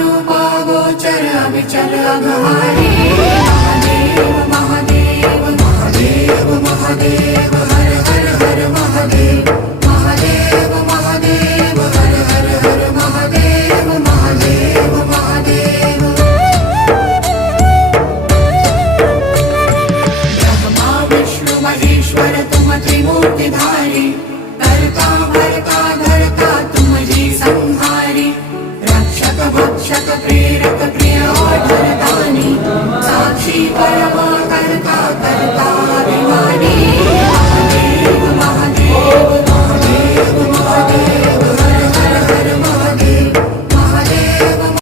रूपा गोचर अविचल अघहारी महादेव महादेव महादेव महादेव हर हर हर महादेव महादेव महादेव हर हर हर महादेव महादेव महादेव ब्रह्मा विष्णु महेश्वर तुम त्रिमूर्तिधारी करता भरता धरता तुम जी संहारी रक्षक भक्षक प्रेरक